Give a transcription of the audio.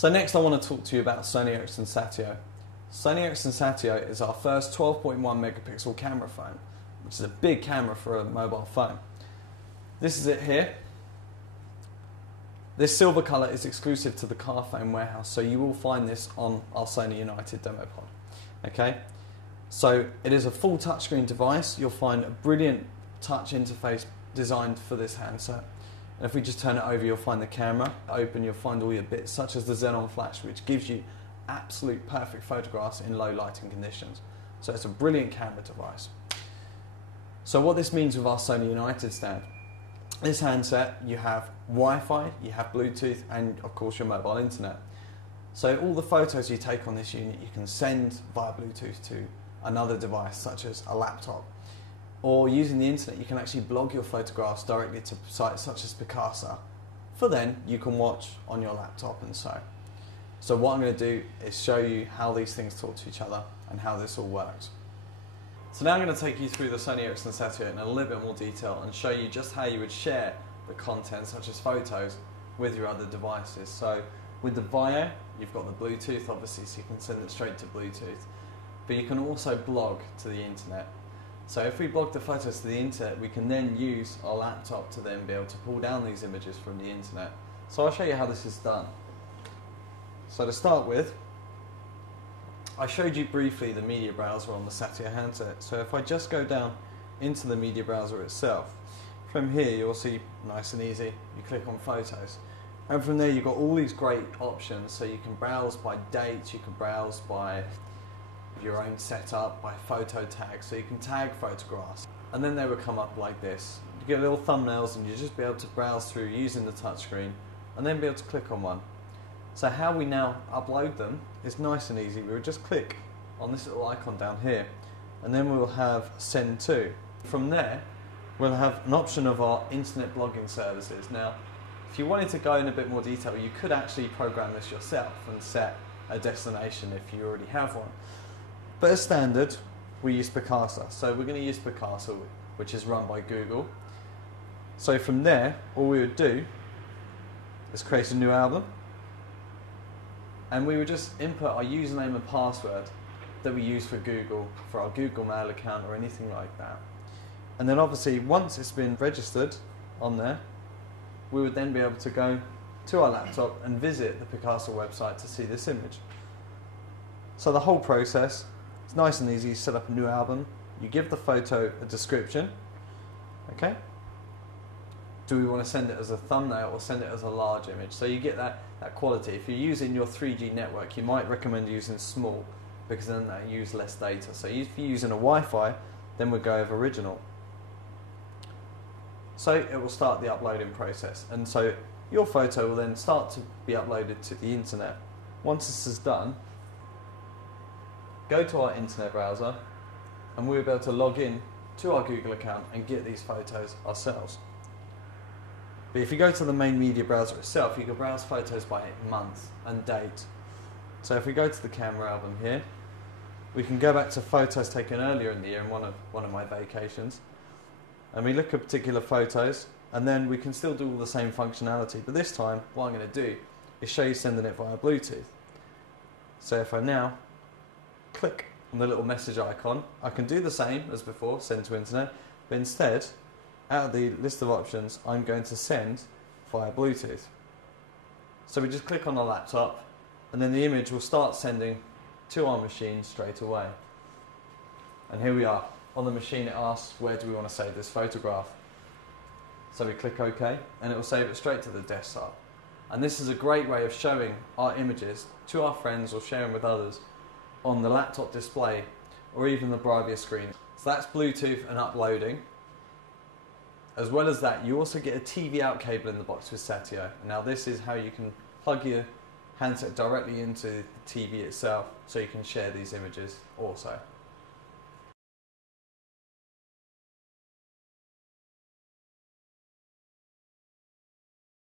So next I want to talk to you about Sony Ericsson Satio. Sony Ericsson Satio is our first 12.1 megapixel camera phone, which is a big camera for a mobile phone. This is it here. This silver colour is exclusive to the Carphone warehouse, so you will find this on our Sony United demo pod. Okay, so it is a full touchscreen device. You'll find a brilliant touch interface designed for this handset. And if we just turn it over, you'll find the camera. Open, you'll find all your bits, such as the Xenon flash, which gives you absolute perfect photographs in low lighting conditions. So it's a brilliant camera device. So what this means with our Sony United stand, this handset, you have Wi-Fi, you have Bluetooth, and of course your mobile internet. So all the photos you take on this unit, you can send via Bluetooth to another device, such as a laptop. Or using the internet, you can actually blog your photographs directly to sites such as Picasa, for then you can watch on your laptop and so. So what I'm going to do is show you how these things talk to each other and how this all works. So now I'm going to take you through the Sony Ericsson Satio in a little bit more detail and show you just how you would share the content, such as photos, with your other devices. So with the Vaio, you've got the Bluetooth obviously, so you can send it straight to Bluetooth, but you can also blog to the internet. So if we blog the photos to the internet, we can then use our laptop to then be able to pull down these images from the internet. So I'll show you how this is done. So to start with, I showed you briefly the media browser on the Satio handset. So if I just go down into the media browser itself, from here you'll see, nice and easy, you click on photos. And from there you've got all these great options. So you can browse by date, you can browse by your own setup, by photo tags, so you can tag photographs. And then they will come up like this. You get little thumbnails and you just be able to browse through using the touchscreen and then be able to click on one. So how we now upload them is nice and easy. We will just click on this little icon down here and then we will have send to. From there we'll have an option of our internet blogging services. Now if you wanted to go in a bit more detail, you could actually program this yourself and set a destination if you already have one. But as standard, we use Picasa. So we're going to use Picasa, which is run by Google. So from there, all we would do is create a new album. And we would just input our username and password that we use for Google, for our Google Mail account or anything like that. And then obviously, once it's been registered on there, we would then be able to go to our laptop and visit the Picasa website to see this image. So the whole process, it's nice and easy. You set up a new album, you give the photo a description, okay? Do we want to send it as a thumbnail or send it as a large image? So you get that quality. If you're using your 3G network, you might recommend using small, because then that uses less data. So if you're using a Wi-Fi, then we'll go with original. So it will start the uploading process, and so your photo will then start to be uploaded to the internet. Once this is done, go to our internet browser and we'll be able to log in to our Google account and get these photos ourselves. But if you go to the main media browser itself, you can browse photos by month and date. So if we go to the camera album here, we can go back to photos taken earlier in the year in one of my vacations, and we look at particular photos, and then we can still do all the same functionality, but this time what I'm going to do is show you sending it via Bluetooth. So if I now click on the little message icon, I can do the same as before, send to internet, but instead, out of the list of options, I'm going to send via Bluetooth. So we just click on the laptop, and then the image will start sending to our machine straight away. And here we are. On the machine it asks, where do we want to save this photograph? So we click OK, and it will save it straight to the desktop. And this is a great way of showing our images to our friends or sharing with others on the laptop display or even the Bravia screen. So that's Bluetooth and uploading. As well as that, you also get a TV out cable in the box with Satio. Now this is how you can plug your handset directly into the TV itself, so you can share these images also.